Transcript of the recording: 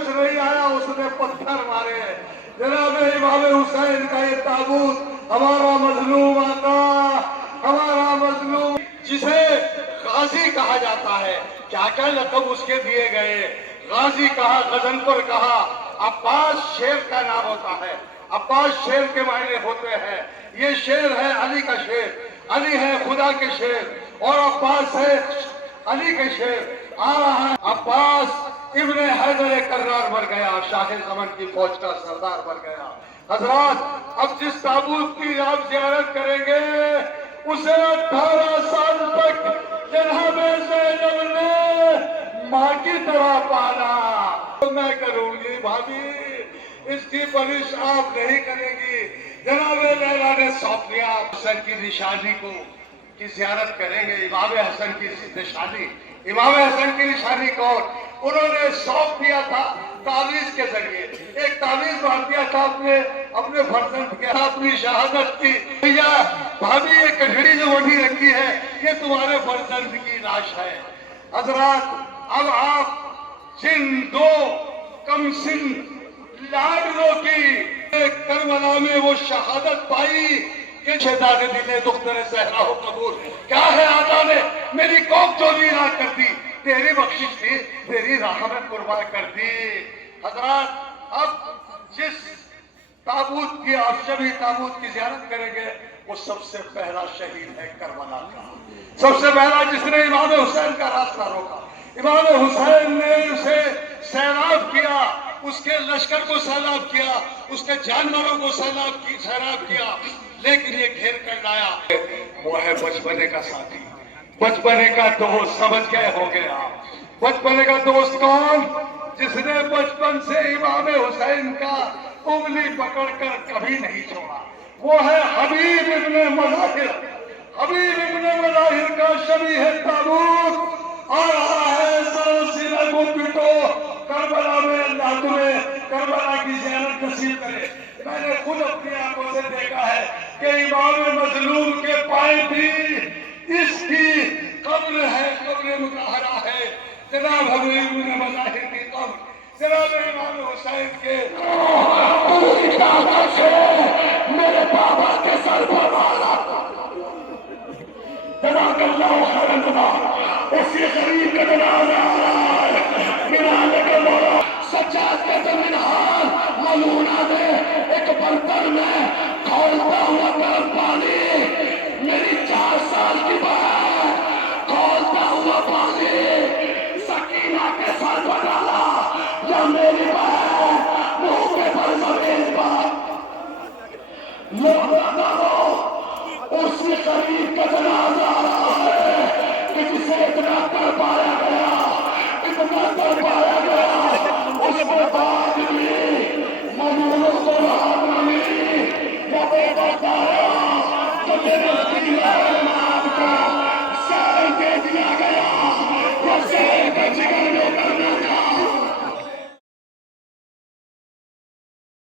कुछ नहीं आया, उसने पत्थर मारे। जनाब इमाम हुसैन का ये ताबूत हमारा मजलूम आका, हमारा मजलूम, जिसे गाजी कहा जाता है, क्या क्या लक़ब उसके दिए गए, गाजी कहा, गजनपुर कहा, अब्बास शेर का नाम होता है, अब्बास शेर के मायने होते हैं। ये शेर है अली का शेर, अली है खुदा के शेर और अब्बास है अली के शेर। आ रहा है अब्बास इब्ने हैदर कर्रार बन गया, शाह ज़मन की फौज का सरदार बन गया। हजरात, अब जिस ताबूत की आप ज़ियारत करेंगे उसे 18 साल तक जनाब ज़ैनब ने माँ की तरह पाला। तो मैं करूंगी भाभी, इसकी परवरिश आप नहीं करेंगी। जनाब लैला ने सौंप दिया हसन की निशानी को की ज़ियारत करेंगे, इमाम हसन की निशानी। इमाम हसन की निशानी कौन? उन्होंने सौंप दिया था तावीज़ के जरिए, एक तावीज़ बांध दिया था अपने फर्जंद के, अपनी शहादत की। भैया भाभी, ये कटड़ी जो बनी रखी है ये तुम्हारे फर्जंद की लाश है। हजरात, अब आप जिन दो कमसिन लाडलों की करबला में वो शहादत पाई कि शहजादे दिले दुख्तरे सहरा हो कबूल, क्या है आका ने मेरी कौम चोरी रात कर दी, तेरी बख्शिश थी, तेरी राह में कुर्बान कर दी। हजरात, अब जिस ताबूत की आप सभी ताबूत की ज़ियारत करेंगे वो सबसे पहला शहीद है करबला का, सबसे पहला जिसने इमाम हुसैन का रास्ता रोका। इमाम हुसैन ने उसे सैलाब किया, उसके लश्कर को सैलाब किया, उसके जानवरों को सैलाब किया, लेकिन ये घेर कर लाया। वो है बचपने का साथी, बचपने का दोस्त। समझ गए होंगे आप, बचपने का दोस्त कौन? जिसने बचपन से इमाम हुसैन का उंगली पकड़कर कभी नहीं छोड़ा, वो है हबीब इब्ने मज़ाहिर। हबीब इब्ने मज़ाहिर का शबीह ताबूत आ रहा है। सरों सीने को पीटो, करबला में अल्लाह तुम्हें करबला की ज़ियारत नसीब करे। मैंने खुद अपनी आंखों से देखा है कि इमाम मजलूम के पाए भी इसकी कब्र है, कब्र मुताहरा है। जनाब हबीब इब्ने मज़ाहिर की कब्र, जनाब इमाम हुसैन के मेरे बाबा के सर पर मारा। जनाब उसी गरीब का जनाजा आ रहा है। मिनाले के मोड़ा सच्चाई के जमीनहार मलूना ने एक बर्तन में खौलता हुआ गर्म पानी, मेरी 4 साल की बहन, खौलता हुआ पानी सकीना के सर पर डाला, या मेरी बहन मुंह के बल जमीन पर उसी गरीब का जनाजा आ रहा है कि जिसे इतना कर पाया गया, इतना कर पाया गया, उसके बाद भी ममूनों को राहत नहीं मिली। वो बेटा जो मेरे